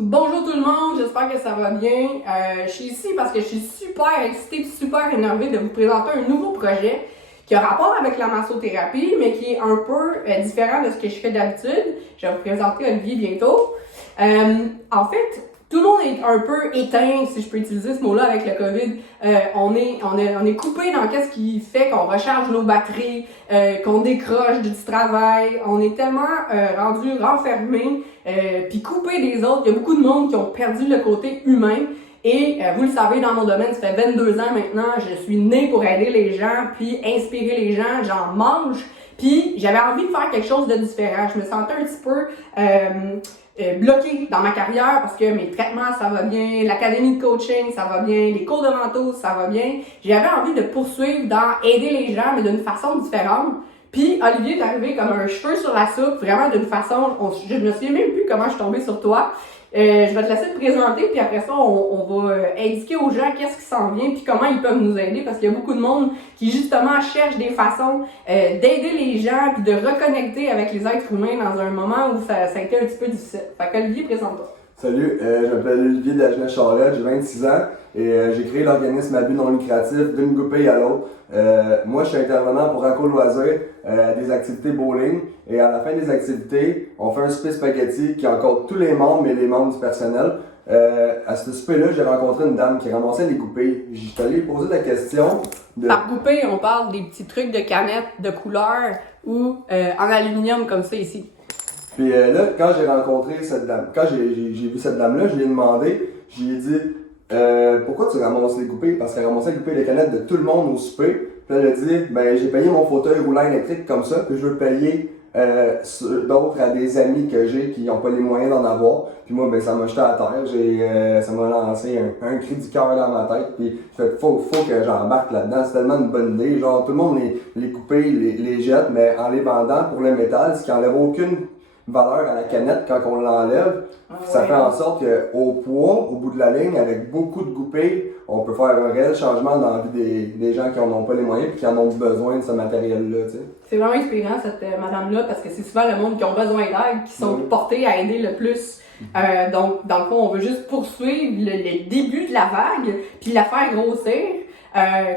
Bonjour tout le monde, j'espère que ça va bien. Je suis ici parce que je suis super excitée, super énervée de vous présenter un nouveau projet qui a rapport avec la massothérapie, mais qui est un peu différent de ce que je fais d'habitude. Je vais vous présenter Olivier bientôt. En fait, tout le monde est un peu éteint, si je peux utiliser ce mot-là avec le COVID. On est coupé dans qu'est-ce qui fait qu'on recharge nos batteries, qu'on décroche du travail. On est tellement rendu renfermé, puis coupé des autres. Il y a beaucoup de monde qui ont perdu le côté humain. Et vous le savez, dans mon domaine, ça fait 22 ans maintenant, je suis née pour aider les gens, puis inspirer les gens, j'en mange. Puis j'avais envie de faire quelque chose de différent. Je me sentais un petit peu bloquée dans ma carrière parce que mes traitements, ça va bien, l'académie de coaching, ça va bien, les cours de mentor, ça va bien. J'avais envie de poursuivre dans aider les gens, mais d'une façon différente. Puis Olivier est arrivé comme un cheveu sur la soupe, vraiment d'une façon, je me souviens même plus comment je suis tombée sur toi. Je vais te laisser te présenter, puis après ça, on va indiquer aux gens qu'est-ce qui s'en vient, puis comment ils peuvent nous aider, parce qu'il y a beaucoup de monde qui, justement, cherche des façons d'aider les gens, puis de reconnecter avec les êtres humains dans un moment où ça a été un petit peu difficile. Fait qu'Olivier, présente-toi. Salut, je m'appelle Olivier Dagenet-Charlotte, j'ai 26 ans et j'ai créé l'organisme à but non lucratif d'une goupille à l'autre. Moi, je suis intervenant pour Raco Loisirs, des activités bowling, et à la fin des activités, on fait un souper spaghetti qui encadre tous les membres, mais les membres du personnel. À ce souper-là, j'ai rencontré une dame qui ramassait les goupilles. J'étais allé poser la question de... Par goupille, on parle des petits trucs de canettes de couleur ou en aluminium comme ça ici. Puis là, quand j'ai rencontré cette dame, quand j'ai vu cette dame-là, je lui ai demandé, je lui ai dit pourquoi tu ramasses les goupilles? Parce qu'elle ramassait les goupilles les canettes de tout le monde au souper. Puis elle a dit, ben j'ai payé mon fauteuil roulant électrique comme ça, puis je veux payer d'autres à des amis que j'ai qui n'ont pas les moyens d'en avoir. Puis moi, ben ça m'a jeté à terre, ça m'a lancé un cri du cœur dans ma tête. Puis faut que j'embarque là-dedans, c'est tellement une bonne idée. Genre tout le monde les goupilles, les jette, mais en les vendant pour le métal, ce qui enlève aucune valeur à la canette quand on l'enlève. Ça fait en sorte qu'au poids, au bout de la ligne, avec beaucoup de goupilles, on peut faire un réel changement dans la vie des gens qui n'en ont pas les moyens et qui en ont besoin de ce matériel-là. T'sais. C'est vraiment inspirant cette madame-là parce que c'est souvent le monde qui ont besoin d'aide, qui sont portés à aider le plus. Donc, dans le fond, on veut juste poursuivre le début de la vague puis la faire grossir.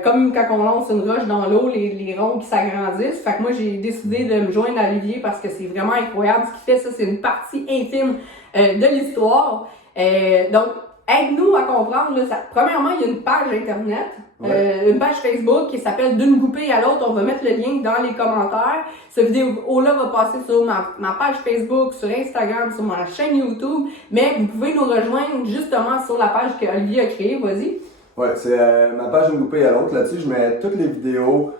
Comme quand on lance une roche dans l'eau, les ronds qui s'agrandissent. Fait que moi, j'ai décidé de me joindre à Olivier parce que c'est vraiment incroyable ce qu'il fait. Ça, c'est une partie intime de l'histoire. Donc, aide-nous à comprendre. Là, premièrement, il y a une page Internet, une page Facebook qui s'appelle D'une goupille à l'autre. On va mettre le lien dans les commentaires. Cette vidéo-là va passer sur ma page Facebook, sur Instagram, sur ma chaîne YouTube. Mais vous pouvez nous rejoindre justement sur la page que Olivier a créée. Vas-y. Ouais, c'est ma page D'une goupille à l'autre. Là-dessus, je mets toutes les vidéos,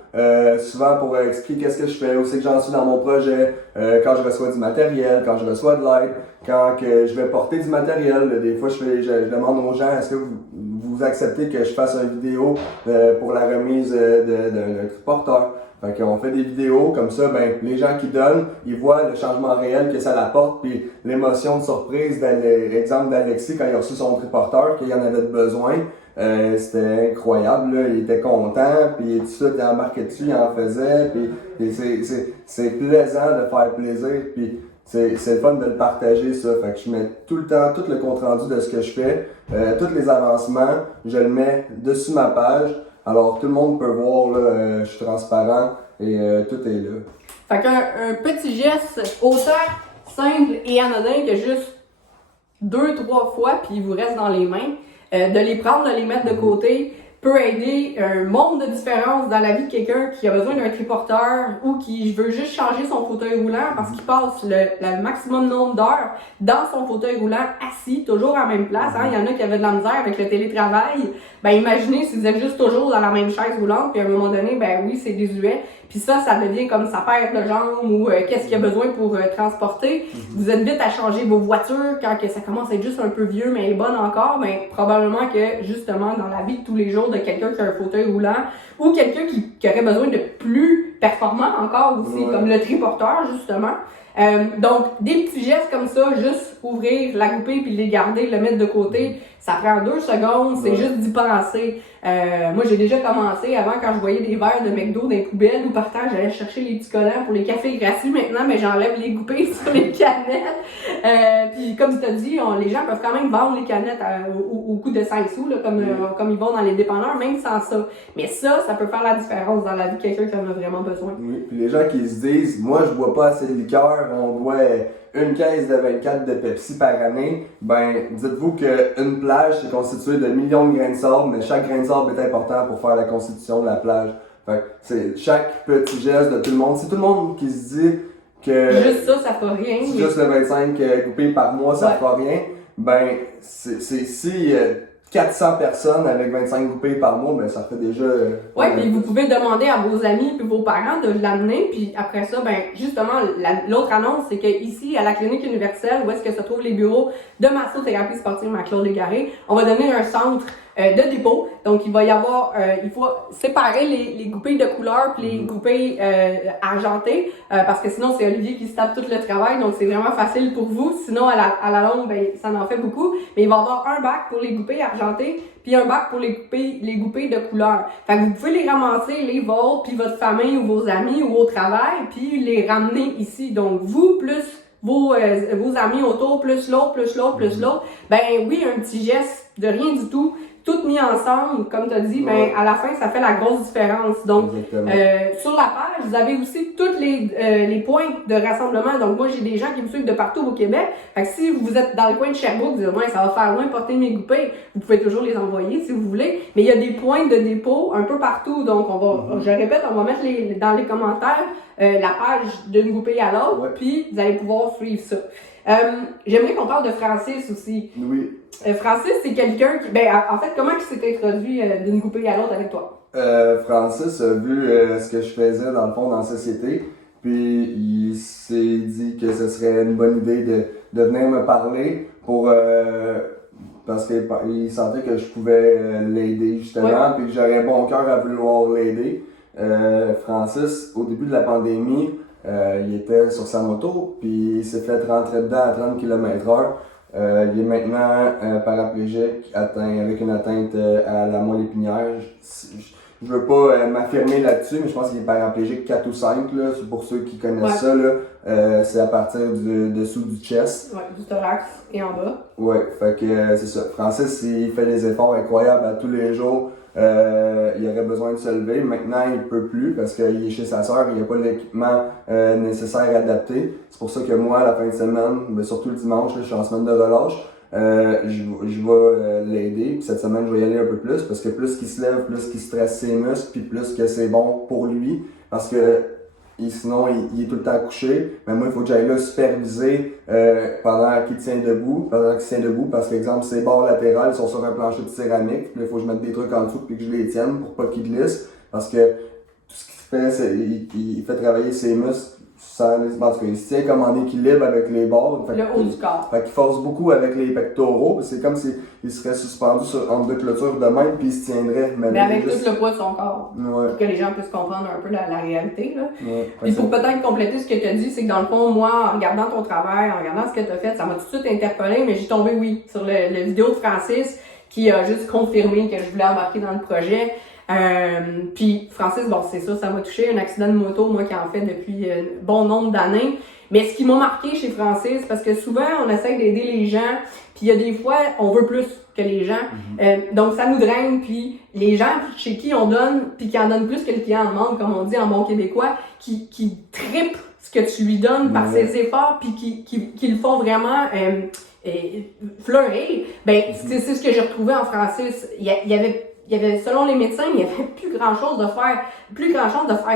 souvent pour expliquer qu'est-ce que je fais, où c'est que j'en suis dans mon projet, quand je reçois du matériel, quand je reçois de l'aide, quand que je vais porter du matériel. Là, des fois, je demande aux gens, est-ce que vous acceptez que je fasse une vidéo pour la remise d'un triporteur? Fait qu'on fait des vidéos comme ça, ben les gens qui donnent, ils voient le changement réel que ça apporte, puis l'émotion de surprise, l'exemple d'Alexis quand il a reçu son triporteur, qu'il en avait besoin. C'était incroyable, là. Il était content, puis tout de suite il embarquait dessus, il en faisait, puis c'est plaisant de faire plaisir, puis c'est le fun de le partager ça. Fait que je mets tout le temps tout le compte rendu de ce que je fais, tous les avancements, je le mets dessus ma page. Alors tout le monde peut voir, là, je suis transparent et tout est là. Fait qu'un petit geste autant simple et anodin que juste 2-3 fois puis il vous reste dans les mains, de les prendre, de les mettre de côté, peut aider un monde de différence dans la vie de quelqu'un qui a besoin d'un triporteur ou qui veut juste changer son fauteuil roulant parce qu'il passe le maximum nombre d'heures dans son fauteuil roulant assis, toujours à la même place. Hein? Il y en a qui avaient de la misère avec le télétravail. Ben imaginez si vous êtes juste toujours dans la même chaise roulante, puis à un moment donné, ben oui, c'est désuet. Puis ça devient comme sa paire de jambes ou qu'est-ce qu'il y a besoin pour transporter. Vous êtes vite à changer vos voitures quand que ça commence à être juste un peu vieux, mais elle est bonne encore. Ben probablement que justement dans la vie de tous les jours de quelqu'un qui a un fauteuil roulant ou quelqu'un qui aurait besoin de plus performant encore aussi, comme le triporteur justement. Donc, des petits gestes comme ça, juste ouvrir la goupille puis les garder, le mettre de côté, ça prend 2 secondes, c'est juste d'y penser. Moi, j'ai déjà commencé avant quand je voyais des verres de McDo dans les poubelles ou par terre, j'allais chercher les petits collants pour les cafés gratuits maintenant, mais j'enlève les goupilles sur les canettes. Puis comme tu as dit, les gens peuvent quand même vendre les canettes au coût de 5 sous, là, comme ils vont dans les dépanneurs, même sans ça. Mais ça peut faire la différence dans la vie de quelqu'un qui en a vraiment besoin. Oui, puis les gens qui se disent, moi je bois pas assez de liqueur, on boit une caisse de 24 de Pepsi par année, ben dites-vous qu'une plage c'est constitué de millions de grains de sable, mais chaque grain de sable est important pour faire la constitution de la plage. Fait que c'est chaque petit geste de tout le monde. C'est tout le monde qui se dit que juste ça fera rien. C'est juste le 25 coupé par mois, ça fera rien. Ben, c'est si 400 personnes avec 25 coupés par mois, ben ça fait déjà... ouais, puis vous pouvez demander à vos amis puis vos parents de l'amener, puis après ça, ben justement, l'autre annonce, c'est que ici, à la clinique universelle, où est-ce que se trouvent les bureaux de massothérapie sportive Claude Légaré, on va donner un centre de dépôt. Donc, il va y avoir, il faut séparer les goupilles de couleur puis les goupilles argentées, parce que sinon, c'est Olivier qui se tape tout le travail, donc c'est vraiment facile pour vous. Sinon, à la longue, ben, ça en fait beaucoup. Mais il va y avoir un bac pour les goupilles argentées, puis un bac pour les goupilles de couleur. Fait que vous pouvez les ramasser, les vôtres, puis votre famille ou vos amis ou au travail, puis les ramener ici. Donc, vous, plus vos amis autour, plus l'autre, ben oui, un petit geste de rien du tout, tout mis ensemble, comme tu as dit, ben à la fin, ça fait la grosse différence. Donc, sur la page, vous avez aussi tous les points de rassemblement. Donc, moi, j'ai des gens qui me suivent de partout au Québec. Fait que si vous êtes dans le coin de Sherbrooke, vous dites, ouais, ça va faire loin porter mes goupilles, vous pouvez toujours les envoyer si vous voulez. Mais il y a des points de dépôt un peu partout. Donc, je répète, on va mettre dans les commentaires la page d'une goupille à l'autre, puis vous allez pouvoir suivre ça. J'aimerais qu'on parle de Francis aussi. Oui. Francis, c'est quelqu'un qui... Ben, en fait, comment il s'est introduit d'une goupille à l'autre avec toi? Francis a vu ce que je faisais dans le fond dans la société, puis il s'est dit que ce serait une bonne idée de venir me parler pour... parce qu'il sentait que je pouvais l'aider justement, puis que j'aurais bon cœur à vouloir l'aider. Francis, au début de la pandémie, il était sur sa moto, puis il s'est fait rentrer dedans à 30 km/h. Il est maintenant paraplégique, avec une atteinte à la moelle épinière. Je veux pas m'affirmer là-dessus, mais je pense qu'il est paraplégique 4 ou 5, là. C'est pour ceux qui connaissent ça, là. C'est à partir du dessous du chest. Ouais, du thorax et en bas. Ouais, fait que c'est ça. Francis, il fait des efforts incroyables à tous les jours. Il aurait besoin de se lever. Maintenant, il peut plus parce qu'il est chez sa sœur, il n'a pas l'équipement nécessaire adapté. C'est pour ça que moi, à la fin de semaine, mais surtout le dimanche, là, je suis en semaine de relâche, je vais l'aider. Puis cette semaine, je vais y aller un peu plus parce que plus qu'il se lève, plus qu'il stresse ses muscles, puis plus que c'est bon pour lui. Parce que sinon, il est tout le temps couché. Mais moi, il faut que j'aille là superviser pendant qu'il tient debout. Parce qu'exemple, ses barres latérales sont sur un plancher de céramique. Puis il faut que je mette des trucs en dessous puis que je les tienne pour pas qu'il glisse. Parce que tout ce qu'il fait, c'est il fait travailler ses muscles en tout cas, il se tient comme en équilibre avec les barres. Le haut du corps. Fait qu'il force beaucoup avec les pectoraux. C'est comme s'il serait suspendu entre deux clôtures de même puis il se tiendrait. Mais avec tout le poids de son corps. Ouais. Pour que les gens puissent comprendre un peu la réalité. Là. Ouais. Puis pour peut-être compléter ce que tu as dit, c'est que dans le fond, moi, en regardant ton travail, en regardant ce que tu as fait, ça m'a tout de suite interpellée, mais j'ai tombé, oui, sur le vidéo de Francis qui a juste confirmé que je voulais embarquer dans le projet. Puis Francis, bon, c'est ça m'a touché, un accident de moto, moi qui en fais depuis bon nombre d'années. Mais ce qui m'a marqué chez Francis, parce que souvent on essaie d'aider les gens, puis il y a des fois on veut plus que les gens, donc ça nous draine. Puis les gens chez qui on donne, puis qui en donnent plus que le client demande, comme on dit en bon québécois, qui trippent ce que tu lui donnes par ses efforts, puis qui le font vraiment fleurir. Ben c'est ce que j'ai retrouvé en Francis. Il y avait, selon les médecins, il y avait plus grand chose de faire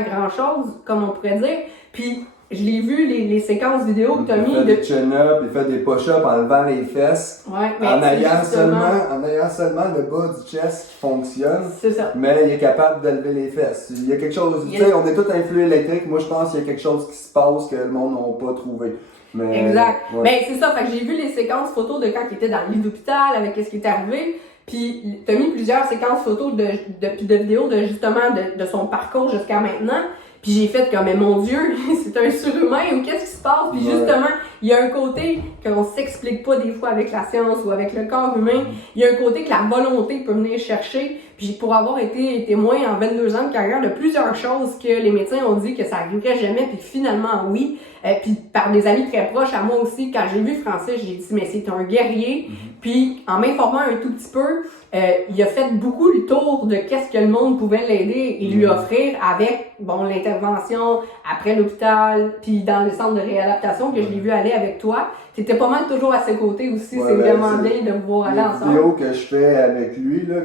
grand chose, comme on pourrait dire. Puis, je l'ai vu, les séquences vidéo que tu as mis. Il fait des chin-ups, il fait des push-ups en levant les fesses. Ouais, mais en ayant seulement le bas du chest qui fonctionne. C'est ça. Mais il est capable de lever les fesses. Il y a quelque chose, tu sais, on est tous influés électriques. Moi, je pense qu'il y a quelque chose qui se passe que le monde n'a pas trouvé. Mais, exact. Ouais. Ben, c'est ça. Fait que j'ai vu les séquences photos de quand il était dans le lit d'hôpital, avec ce qui est arrivé. Puis, t'as mis plusieurs séquences photos de vidéos justement de son parcours jusqu'à maintenant. Puis j'ai fait comme, mais mon Dieu, c'est un surhumain ou qu'est-ce qui se passe? Puis justement, il y a un côté qu'on s'explique pas des fois avec la science ou avec le corps humain. Il y a un côté que la volonté peut venir chercher. Puis pour avoir été témoin en 22 ans de carrière de plusieurs choses que les médecins ont dit que ça arriverait jamais, puis finalement oui. puis par des amis très proches à moi aussi. Quand j'ai vu Francis, j'ai dit, mais c'est un guerrier. Puis en m'informant un tout petit peu, il a fait beaucoup le tour de qu'est-ce que le monde pouvait l'aider et lui offrir avec, bon, l'intervention après l'hôpital, puis dans le centre de réadaptation que je l'ai vu aller avec toi. T'étais pas mal toujours à ses côtés aussi, c'est vraiment bien de vous voir aller ensemble. La vidéo que je fais avec lui, là,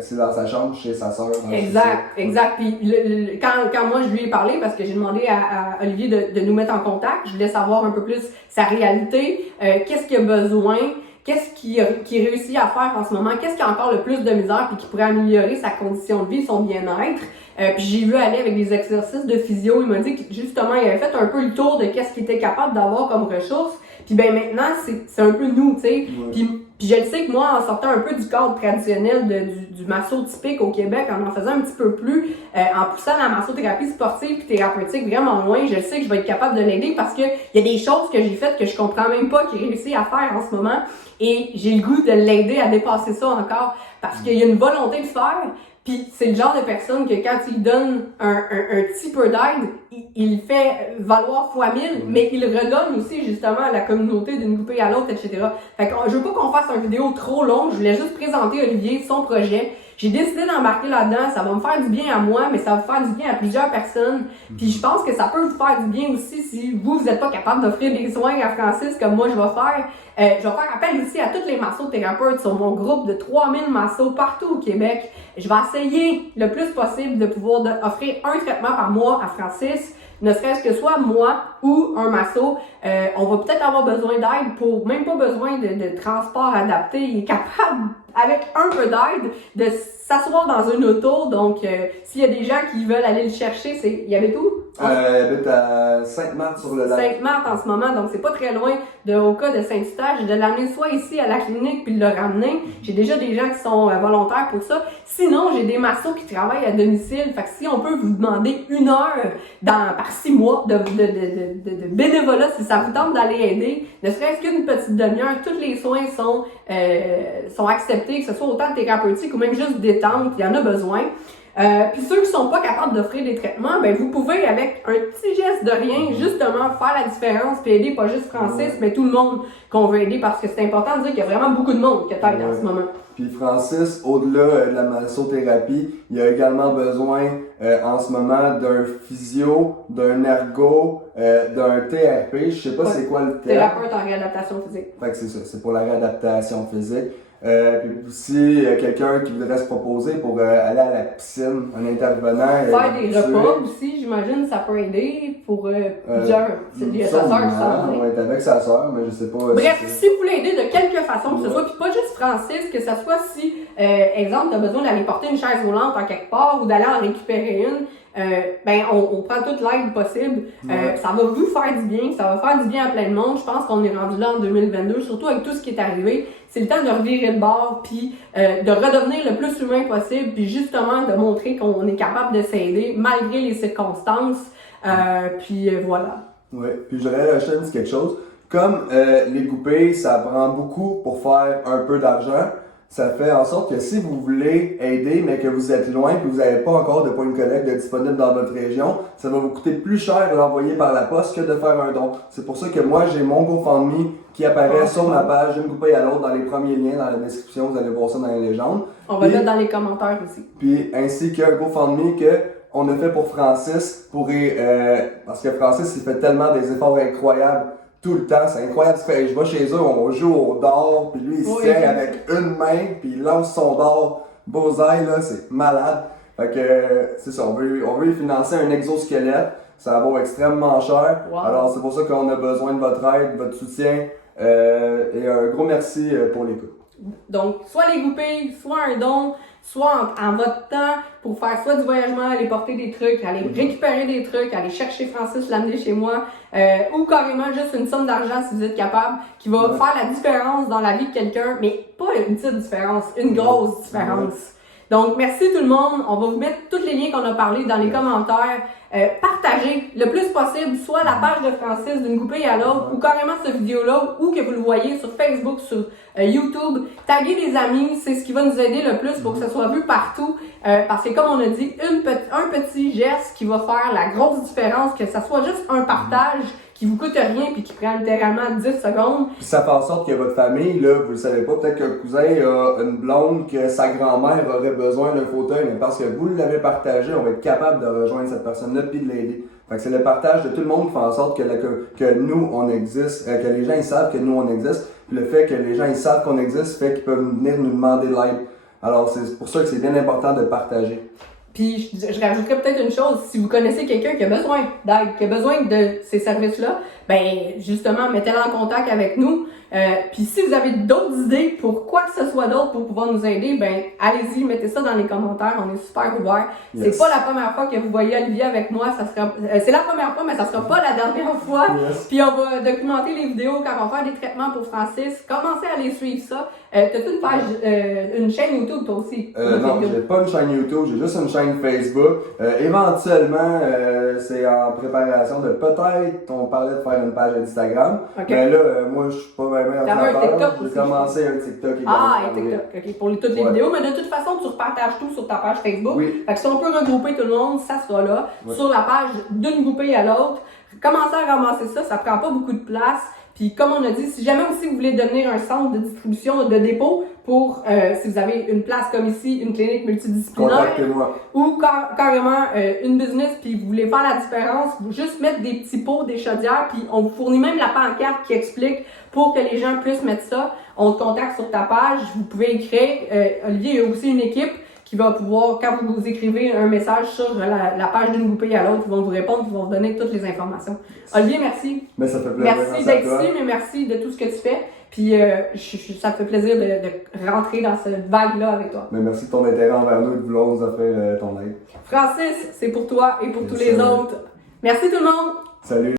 c'est dans sa chambre chez sa sœur. Exact. Puis quand moi je lui ai parlé, parce que j'ai demandé à Olivier de nous mettre en contact, je voulais savoir un peu plus sa réalité, qu'est-ce qu'il a besoin, qu'est-ce qu'il réussit à faire en ce moment, qu'est-ce qui a encore le plus de misère puis qui pourrait améliorer sa condition de vie, son bien-être. Puis j'ai vu aller avec des exercices de physio, il m'a dit que justement il avait fait un peu le tour de qu'est-ce qu'il était capable d'avoir comme ressources. Puis ben maintenant, c'est un peu nous, tu sais. Puis je le sais que moi, en sortant un peu du cadre traditionnel du masso typique au Québec, en faisant un petit peu plus, en poussant la massothérapie sportive puis thérapeutique vraiment loin, je sais que je vais être capable de l'aider parce que il y a des choses que j'ai faites que je comprends même pas qu'il réussit à faire en ce moment. Et j'ai le goût de l'aider à dépasser ça encore parce qu'il y a une volonté de faire. Puis c'est le genre de personne que quand il donne un petit peu d'aide, il fait valoir fois 1000, mais il redonne aussi justement à la communauté d'une coupée à l'autre, etc. Fait que je veux pas qu'on fasse une vidéo trop longue, je voulais juste présenter Olivier, son projet. J'ai décidé d'embarquer là-dedans, ça va me faire du bien à moi, mais ça va faire du bien à plusieurs personnes. Puis je pense que ça peut vous faire du bien aussi si vous n'êtes pas capable d'offrir des soins à Francis comme moi je vais faire. Je vais faire appel aussi à tous les massothérapeutes sur mon groupe de 3000 massos partout au Québec. Je vais essayer le plus possible de pouvoir offrir un traitement par mois à Francis, ne serait-ce que soit moi ou un masso. On va peut-être avoir besoin d'aide pour, même pas besoin de transport adapté. Il est capable, avec un peu d'aide, de s'asseoir dans une auto. Donc, s'il y a des gens qui veulent aller le chercher, il y avait tout? Il habite à Sainte-Marthe sur le lac. Sainte-Marthe en ce moment, donc c'est pas très loin au cas de Saint-Eustache, de l'amener soit ici à la clinique puis de le ramener. J'ai déjà des gens qui sont volontaires pour ça. Sinon, j'ai des massos qui travaillent à domicile. Fait que si on peut vous demander 1 heure par 6 mois de bénévolat, si ça vous tente d'aller aider, ne serait-ce qu'une petite demi-heure, tous les soins sont acceptés, que ce soit autant thérapeutique ou même juste détente, il y en a besoin. Puis ceux qui sont pas capables d'offrir des traitements, ben vous pouvez avec un petit geste de rien, justement faire la différence puis aider pas juste Francis, mais tout le monde qu'on veut aider parce que c'est important de dire qu'il y a vraiment beaucoup de monde qui t'aide en ce moment. Puis Francis, au-delà de la massothérapie, il a également besoin en ce moment d'un physio, d'un ergo, d'un TRP. Je sais pas c'est quoi le terme. Thérapeute en réadaptation physique. Fait que c'est ça, c'est pour la réadaptation physique. Puis aussi, quelqu'un qui voudrait se proposer pour aller à la piscine, un intervenant. Faire des repas aussi, j'imagine, ça peut aider pour plusieurs. Il y a sa sœur qui s'en on va être avec sa sœur, mais je sais pas. Bref, si vous voulez aider de quelque façon que ce soit, puis pas juste Francis, que ce soit si, exemple, tu as besoin d'aller porter une chaise roulante en quelque part ou d'aller en récupérer une, ben on prend toute l'aide possible. Ça va vous faire du bien, ça va faire du bien à plein de monde. Je pense qu'on est rendu là en 2022, surtout avec tout ce qui est arrivé. C'est le temps de revirer le bord, puis de redevenir le plus humain possible, puis justement de montrer qu'on est capable de s'aider malgré les circonstances. Puis voilà. Oui, puis je voudrais rajouter quelque chose. Comme les coupés, ça prend beaucoup pour faire un peu d'argent, ça fait en sorte que si vous voulez aider, mais que vous êtes loin et que vous n'avez pas encore de point de collecte disponible dans votre région, ça va vous coûter plus cher de l'envoyer par la poste que de faire un don. C'est pour ça que moi, j'ai mon GoFundMe qui apparaît sur ma page, une coupée à l'autre, dans les premiers liens dans la description, vous allez voir ça dans les légendes. On va le mettre dans les commentaires aussi. Puis ainsi qu'un GoFundMe qu'on a fait pour Francis, parce que Francis, il fait tellement des efforts incroyables tout le temps, c'est incroyable. Je vais chez eux, on joue au dard, puis lui il se tient avec une main, puis il lance son dard bullseye, là, c'est malade. Fait que c'est ça, on veut lui financer un exosquelette, ça vaut extrêmement cher. Wow. Alors c'est pour ça qu'on a besoin de votre aide, de votre soutien, et un gros merci pour l'écoute. Donc, soit les goupilles, soit un don, soit en votre temps pour faire soit du voyagement, aller porter des trucs, aller récupérer des trucs, aller chercher Francis, l'amener chez moi, ou carrément juste une somme d'argent si vous êtes capable, qui va faire la différence dans la vie de quelqu'un, mais pas une petite différence, une grosse différence. Donc, merci tout le monde. On va vous mettre tous les liens qu'on a parlé dans les commentaires. Partagez le plus possible, soit la page de Francis d'une coupée à l'autre, ou carrément cette vidéo-là, ou que vous le voyez sur Facebook, sur YouTube. Taguez des amis, c'est ce qui va nous aider le plus pour que ça soit vu partout. Parce que comme on a dit, un petit geste qui va faire la grosse différence, que ça soit juste un partage, qui vous coûte rien puis qui prend littéralement 10 secondes. Puis ça fait en sorte que votre famille, là, vous le savez pas, peut-être qu'un cousin a une blonde que sa grand-mère aurait besoin d'un fauteuil, mais parce que vous l'avez partagé, on va être capable de rejoindre cette personne-là puis de l'aider. Fait que c'est le partage de tout le monde qui fait en sorte que nous, on existe, que les gens ils savent que nous, on existe. Puis le fait que les gens ils savent qu'on existe fait qu'ils peuvent venir nous demander de l'aide. Alors c'est pour ça que c'est bien important de partager. Puis je rajouterais peut-être une chose, si vous connaissez quelqu'un qui a besoin d'aide, qui a besoin de ces services-là, ben justement, mettez-le en contact avec nous. Puis si vous avez d'autres idées pour quoi que ce soit d'autre pour pouvoir nous aider, ben allez-y, mettez ça dans les commentaires, on est super ouverts. Yes. C'est pas la première fois que vous voyez Olivier avec moi, ça sera, c'est la première fois, mais ça sera pas la dernière fois. Yes. Puis on va documenter les vidéos quand on va faire des traitements pour Francis. Commencez à aller suivre ça. T'as-tu une page, une chaîne YouTube toi aussi? Non, j'ai pas une chaîne YouTube, j'ai juste une chaîne Facebook. Éventuellement, c'est en préparation de peut-être, on parlait de faire une page Instagram. Okay. Mais là, moi, je suis pas vraiment T'avais un TikTok aussi. J'ai commencé un TikTok également. Ah, et TikTok, ok, pour toutes les vidéos. Mais de toute façon, tu repartages tout sur ta page Facebook. Oui. Fait que si on peut regrouper tout le monde, ça sera là. Oui. Sur la page d'une groupée à l'autre. Commencez à ramasser ça, ça prend pas beaucoup de place. Puis comme on a dit, si jamais aussi vous voulez devenir un centre de distribution, de dépôt pour, si vous avez une place comme ici, une clinique multidisciplinaire, contactez-moi. Ou carrément une business, puis vous voulez faire la différence, vous juste mettre des petits pots, des chaudières, puis on vous fournit même la pancarte qui explique pour que les gens puissent mettre ça. On te contacte sur ta page, vous pouvez écrire. Olivier a aussi une équipe qui va pouvoir, quand vous écrivez un message sur la page d'une groupée à l'autre, ils vont vous répondre, ils vont vous donner toutes les informations. Olivier, merci. Mais ça fait plaisir. Merci d'être ici, mais merci de tout ce que tu fais. Puis ça me fait plaisir de rentrer dans cette vague-là avec toi. Mais merci de ton intérêt envers nous et de vouloir nous offrir ton aide. Francis, c'est pour toi et pour tous les autres. Merci tout le monde! Salut!